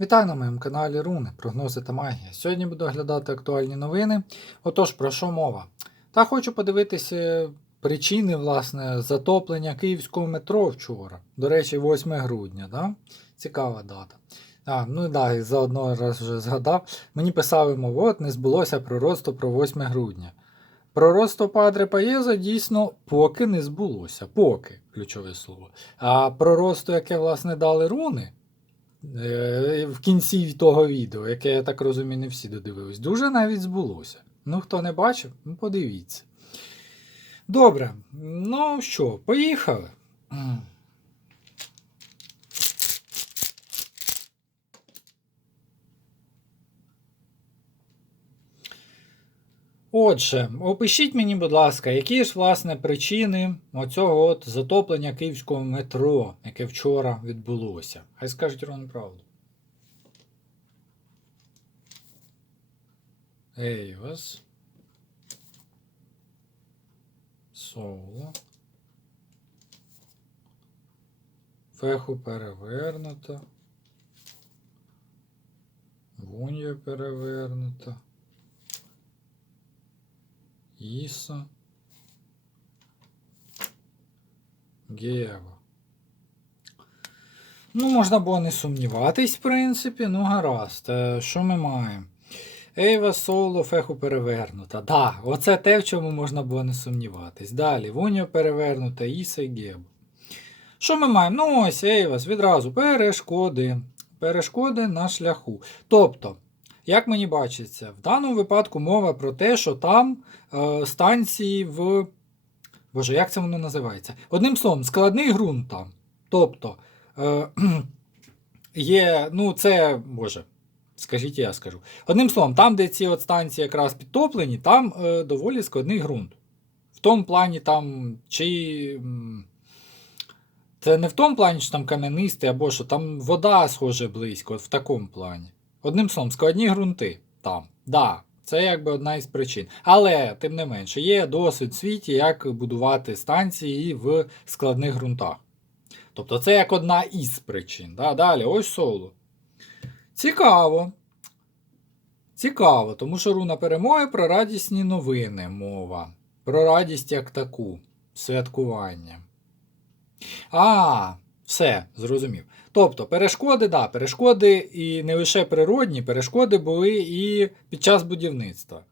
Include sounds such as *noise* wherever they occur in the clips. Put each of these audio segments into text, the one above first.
Вітаю на моєму каналі Руни, прогнози та магія. Сьогодні буду оглядати актуальні новини. Отож, про що мова? Та хочу подивитися причини власне, затоплення київського метро вчора. До речі, 8 грудня. Да? Цікава дата. А, ну да, заодно раз вже згадав. Мені писали, мов, от не збулося пророцтво про 8 грудня. Пророцтво Падре Паєза дійсно поки не збулося. Поки ключове слово. А пророцтво, яке власне дали руни. Е, в кінці того відео, яке, я так розумію, не всі додивились, дуже навіть збулося. Ну, хто не бачив, ну подивіться. Добре, ну що, поїхали. Отже, опишіть мені, будь ласка, які ж власне причини оцього от затоплення київського метро, яке вчора відбулося. Хай скажуть ровно правду. Ейвас. Соло. Феху перевернуто. Вунья перевернута. Іса. Гєва. Ну, можна було не сумніватись, в принципі, ну гаразд. Е, Що ми маємо? Ейва Соло феху перевернута. Да, оце те, в чому можна було не сумніватись. Далі, Вуньо перевернута, Іса і Геб. Що ми маємо? Ну ось, Ейвас, відразу перешкоди. Перешкоди на шляху. Тобто, як мені бачиться, в даному випадку мова про те, що там е, станції в. Боже, як це воно називається? Одним словом, складний ґрунт там. Тобто, е, *clears throat* є, ну, це, Боже, скажіть, я скажу. Одним словом, там, де ці от станції якраз підтоплені, там е, доволі складний ґрунт. В тому плані, там, чи. Це не в тому плані, що там кам'янистий, або що там вода схоже близько, в такому плані. Одним словом, складні ґрунти там. Да, це якби одна із причин. Але, тим не менше, є досвід в світі, як будувати станції в складних ґрунтах. Тобто це як одна із причин. Да? Далі, ось соло. Цікаво. Цікаво, тому що руна перемоги про радісні новини мова. Про радість як таку. Святкування. А, все, зрозумів. Тобто, перешкоди, да, перешкоди і не лише природні, перешкоди були і під час будівництва.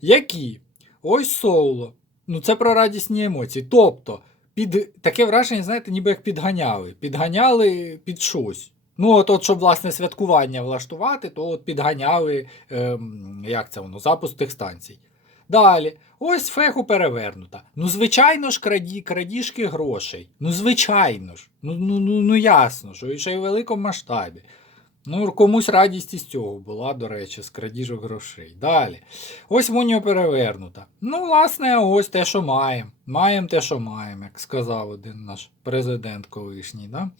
Які? Ось соло. Ну, це про радісні емоції. Тобто, під таке враження, знаєте, ніби як підганяли. Підганяли під щось. Ну, от, от щоб власне святкування влаштувати, то от підганяли, ем, як це воно, запуск тих станцій. Далі, ось феху перевернута. Ну, звичайно ж, краді, крадіжки грошей. Ну, звичайно ж. Ну, ну, ну, ну ясно, що і ще й в великому масштабі. Ну, комусь радість із цього була, до речі, з крадіжок грошей. Далі. Ось Вуніо перевернута. Ну, власне, ось те, що маємо. Маємо те, що маємо, як сказав один наш президент колишній. Да?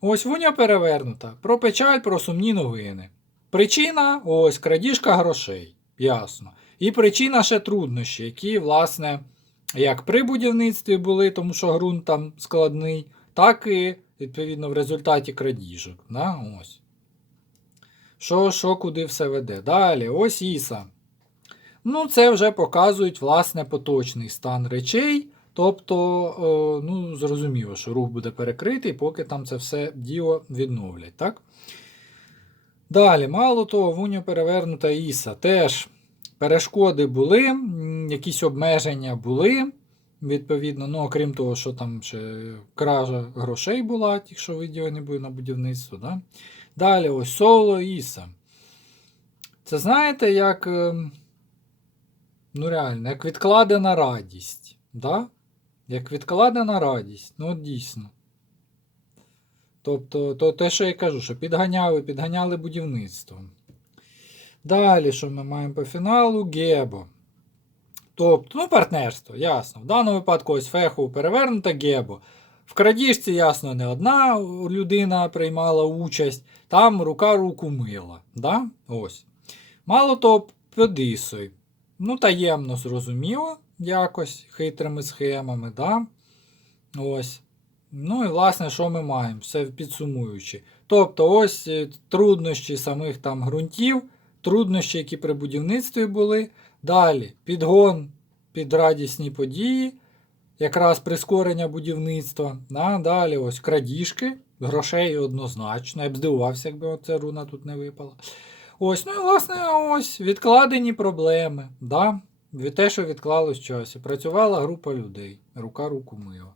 Ось Вуніо перевернута. Про печаль, про сумні новини. Причина ось крадіжка грошей. Ясно. І причина ще труднощі, які, власне, як при будівництві були, тому що ґрунт там складний, так і, відповідно, в результаті крадіжок. Да? Ось. Що, що, куди все веде. Далі, ось Іса. Ну, це вже показують, власне, поточний стан речей. Тобто, ну, зрозуміло, що рух буде перекритий, поки там це все діло відновлять. так? Далі, мало того, Вуньо перевернута Іса. Теж перешкоди були, якісь обмеження були. Відповідно, ну, окрім того, що там ще кража грошей була, ті, що виділені були на будівництво. Да? Далі, ось соло Іса. Це знаєте, як. ем, Ну, реально, як відкладена радість. Да? Як відкладена радість. Ну, дійсно. Тобто, то те, що я кажу, що підганяли, підганяли будівництво. Далі, що ми маємо по фіналу? Гебо. Тобто, ну, партнерство, ясно. В даному випадку ось феху перевернута Гебо. В крадіжці, ясно, не одна людина приймала участь, там рука руку мила. Да? Ось. Мало того, Подисой. Ну, таємно зрозуміло, якось хитрими схемами, да? Ось. Ну і власне, що ми маємо? Все підсумуючи. Тобто, ось е, труднощі самих там ґрунтів, труднощі, які при будівництві були. Далі підгон під радісні події, якраз прискорення будівництва. Да, далі ось крадіжки, грошей однозначно. Я б здивувався, якби оця руна тут не випала. Ось, ну і власне, ось відкладені проблеми. Да? Від те, що відклалось в часі. Працювала група людей. Рука руку мила.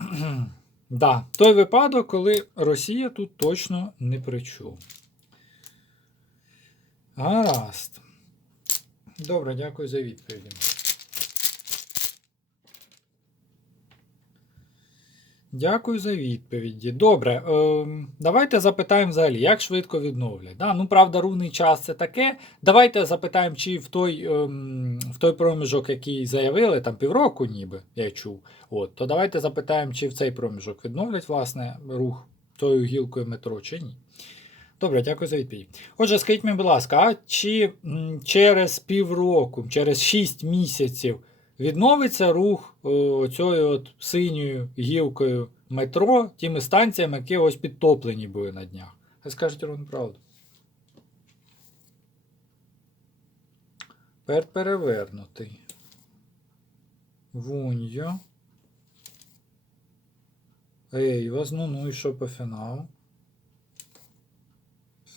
*clears throat* да, той випадок, коли Росія тут точно не при чому. Гаразд. Добре, дякую за відповіді. Дякую за відповіді. Добре, е, давайте запитаємо взагалі, як швидко відновлять. Да? Ну, правда, рунний час це таке. Давайте запитаємо, чи в той е, в той проміжок, який заявили, там півроку, ніби я чув. От, то давайте запитаємо, чи в цей проміжок відновлять власне рух тою гілкою метро, чи ні. Добре, дякую за відповідь. Отже, скажіть мені, будь ласка, а чи через півроку, через 6 місяців відновиться рух о, цією от синьою гілкою метро тими станціями, які ось підтоплені були на днях? Ви скажете ровно правду. Пер перевернутий. Вуньо. Ей, вас ну ну і що по фіналу?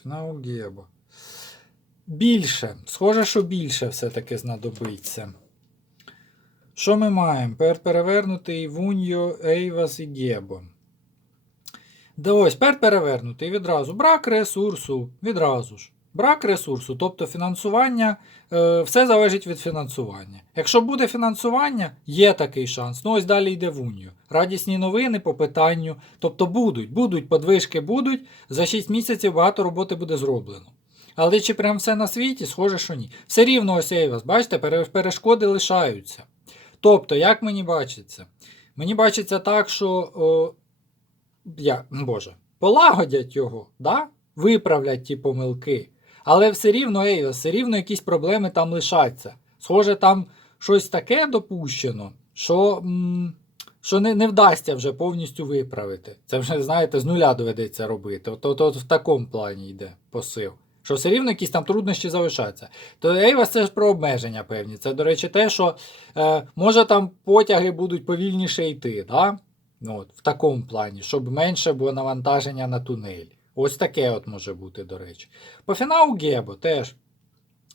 Фінал Геба. Більше. Схоже, що більше все-таки знадобиться. Що ми маємо? Пер перевернутий Вуньо, Ейвас і Гебо. Да ось, пер перевернутий відразу. Брак ресурсу. Відразу ж. Брак ресурсу, тобто фінансування, е, все залежить від фінансування. Якщо буде фінансування, є такий шанс. Ну ось далі йде Вуньо. Радісні новини по питанню. Тобто будуть, будуть, подвижки будуть. За 6 місяців багато роботи буде зроблено. Але чи прям все на світі? Схоже, що ні. Все рівно ось Ейвас, бачите, перешкоди лишаються. Тобто, як мені бачиться? Мені бачиться так, що о, я, Боже, полагодять його, да? виправлять ті помилки. Але все рівно, ей, все рівно якісь проблеми там лишаться. Схоже, там щось таке допущено, що, що не, не вдасться вже повністю виправити. Це вже, знаєте, з нуля доведеться робити. От, от, от в такому плані йде посил. Що все рівно якісь там труднощі залишаться. То Ейвас це ж про обмеження певні. Це, до речі, те, що е, може там потяги будуть повільніше йти, да? ну, от, в такому плані, щоб менше було навантаження на тунель. Ось таке от може бути, до речі. По фіналу Гебо теж.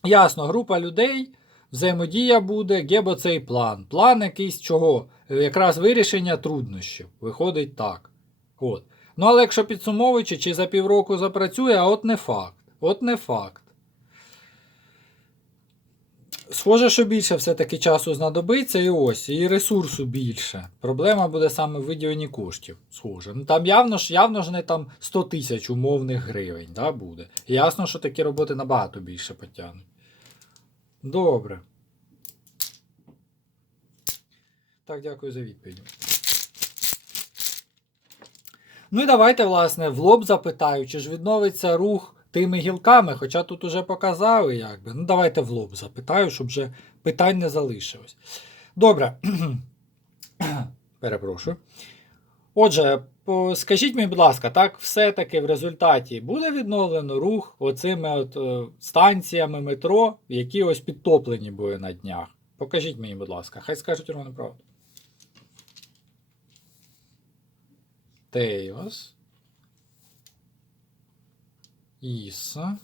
Ясно, група людей, взаємодія буде, Гебо цей план. План якийсь чого? Якраз вирішення труднощів. Виходить так. От. Ну, але якщо підсумовуючи, чи за півроку запрацює, а от не факт. От не факт. Схоже, що більше все-таки часу знадобиться, і ось, і ресурсу більше. Проблема буде саме в виділенні коштів. Схоже. Ну там явно ж явно ж не там 100 тисяч умовних гривень да, буде. Ясно, що такі роботи набагато більше потягнуть. Добре. Так, дякую за відповідь. Ну і давайте, власне, в лоб запитаю, чи ж відновиться рух тими гілками, хоча тут уже показали, якби. Ну, давайте в лоб запитаю, щоб вже питань не залишилось. Добре. *clears throat* Перепрошую. Отже, скажіть мені, будь ласка, так все-таки в результаті буде відновлено рух оцими от, е, станціями метро, які ось підтоплені були на днях? Покажіть мені, будь ласка, хай скажуть ровно правду. Теос. Іса.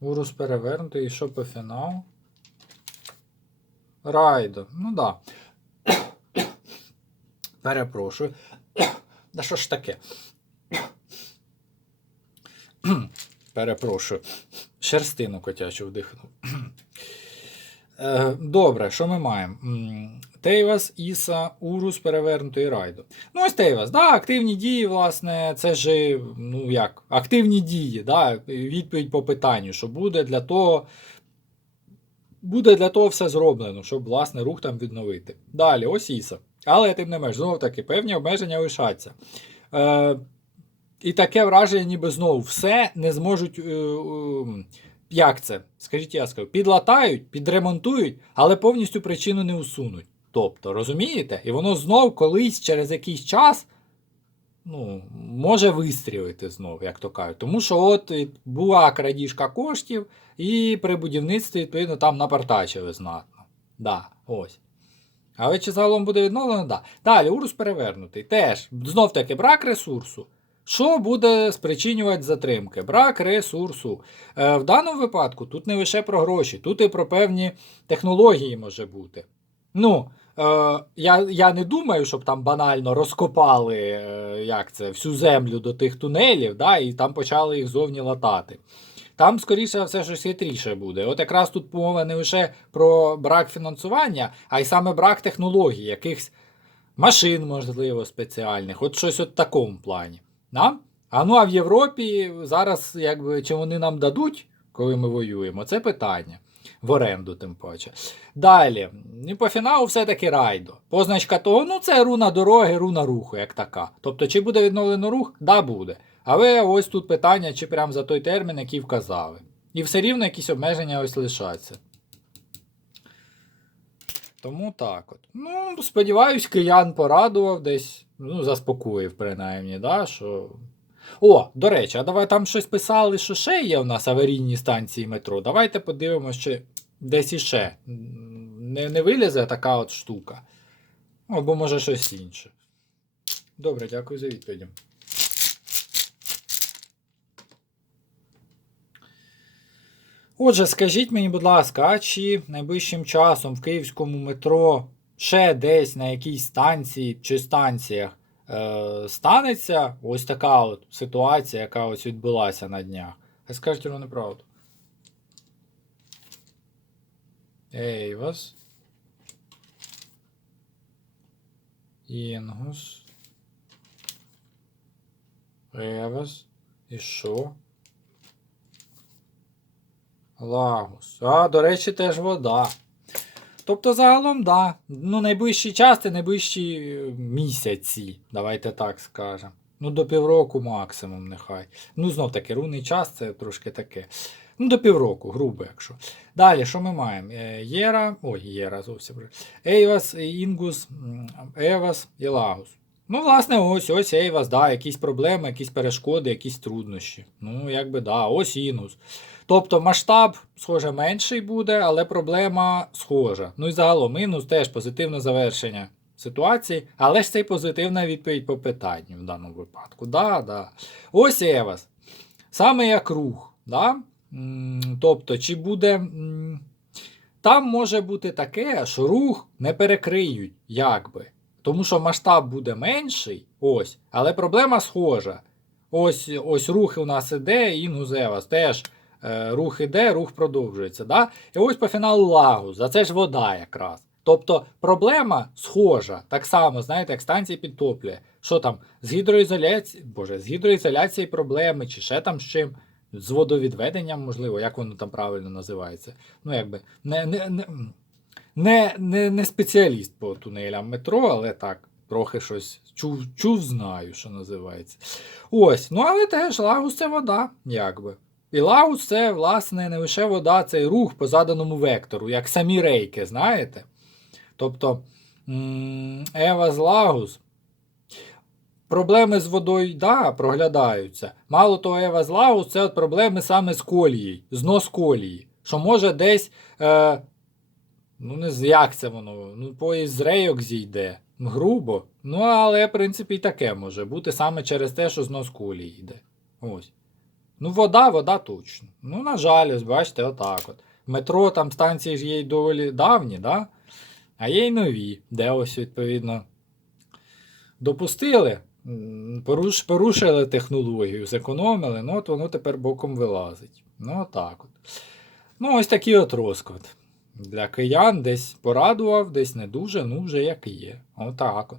Урус перевернутий, що по фіналу? Райдо. Ну да. Перепрошую. Да що ж таке? Перепрошую. Шерстину котячу вдихнув. Е, Добре, що ми маємо? Тейвас, Іса, Урус, перевернутий Райдо. Ну, ось Тейвас, да, активні дії, власне, це ж, ну як, активні дії, да, відповідь по питанню, що буде для того. Буде для того все зроблено, щоб власне рух там відновити. Далі, ось Іса. Але тим не менш, знову таки, певні обмеження лишаться. Е, і таке враження, ніби знову все не зможуть. Е, е, як це? Скажіть, я скажу, підлатають, підремонтують, але повністю причину не усунуть. Тобто, розумієте? І воно знов колись через якийсь час ну, може вистрілити знов, як то кажуть. Тому що от була крадіжка коштів, і при будівництві, відповідно, там напартачили знатно. Да, ось. Але чи загалом буде відновлено? Да. Далі, урус перевернутий. Теж знов таки брак ресурсу. Що буде спричинювати затримки? Брак ресурсу. Е, в даному випадку тут не лише про гроші, тут і про певні технології може бути. Ну, е, я, я не думаю, щоб там банально розкопали е, як це, всю землю до тих тунелів, да, і там почали їх зовні латати. Там, скоріше все, щось хитріше буде. От якраз тут мова не лише про брак фінансування, а й саме брак технологій, якихось машин, можливо, спеціальних, от щось от в такому плані. Да? А ну а в Європі зараз, якби, чи вони нам дадуть, коли ми воюємо, це питання. В оренду, тим паче. Далі, і по фіналу все-таки райдо. Позначка того, ну це руна дороги, руна руху, як така. Тобто, чи буде відновлено рух? Да, буде. Але ось тут питання, чи прям за той термін, який вказали. І все рівно якісь обмеження ось лишаться. Тому так от. Ну, сподіваюсь, киян порадував десь, ну, заспокоїв, принаймні, да, що. О, до речі, а давай там щось писали, що ще є у нас аварійні станції метро. Давайте подивимося, чи десь іще не, не вилізе така от штука. Або може щось інше. Добре, дякую за відповіді. Отже, скажіть мені, будь ласка, а чи найближчим часом в київському метро ще десь на якійсь станції чи станціях е, станеться ось така от ситуація, яка ось відбулася на днях? А скажіть вам неправду. Ейвас. Інгус. Евас. І що? Лагус. А, до речі, теж вода. Тобто, загалом, да. Ну, найближчий час це найближчі е, місяці, давайте так скажемо. Ну, до півроку максимум, нехай. Ну, знов таки, рунний час це трошки таке. Ну, до півроку, грубо, якщо. Далі, що ми маємо? Е, Єра. Ой, Єра зовсім. вже. Ейвас, Інгус, Евас і Лагус. Ну, власне, ось ось Ейвас, да, якісь проблеми, якісь перешкоди, якісь труднощі. Ну, якби да, ось Інгус. Тобто масштаб, схоже, менший буде, але проблема схожа. Ну і загалом мінус теж позитивне завершення ситуації, але ж це й позитивна відповідь по питанню в даному випадку. Да, да. Ось Евас. Саме як рух. Да? Тобто, чи буде. Там може бути таке, що рух не перекриють, якби. Тому що масштаб буде менший, ось, але проблема схожа. Ось ось рух у нас іде, і Нузевас теж рух іде, рух продовжується. Да? І ось по фіналу Лагус, а це ж вода якраз. Тобто проблема схожа, так само, знаєте, як станція підтоплює. Що там, з гідроізоляцією, боже, з гідроізоляцією проблеми, чи ще там з чим, з водовідведенням, можливо, як воно там правильно називається. Ну, якби, не, не, не, не, не, не спеціаліст по тунелям метро, але так, трохи щось чув, чув, знаю, що називається. Ось, ну але теж лагус це вода, якби. І лагус це, власне, не лише вода, це й рух по заданому вектору, як самі рейки, знаєте? Тобто Ева з лагус. Проблеми з водою, да, проглядаються. Мало того, Ева з лагус це от проблеми саме з колією, знос колії. Що може десь. Е, ну, не з як це воно. Ну, поїзд з рейок зійде. Грубо. Ну, але, в принципі, і таке може бути саме через те, що знос колії йде. Ось. Ну, вода, вода точно. Ну, на жаль, ось бачите, отак от. Метро там станції ж є й доволі давні, да? а є й нові, де ось, відповідно, допустили, поруш, порушили технологію, зекономили, ну от воно тепер боком вилазить. Ну, отак от. Ну, ось такий от розклад. Для киян десь порадував, десь не дуже, ну вже як є. Отак от.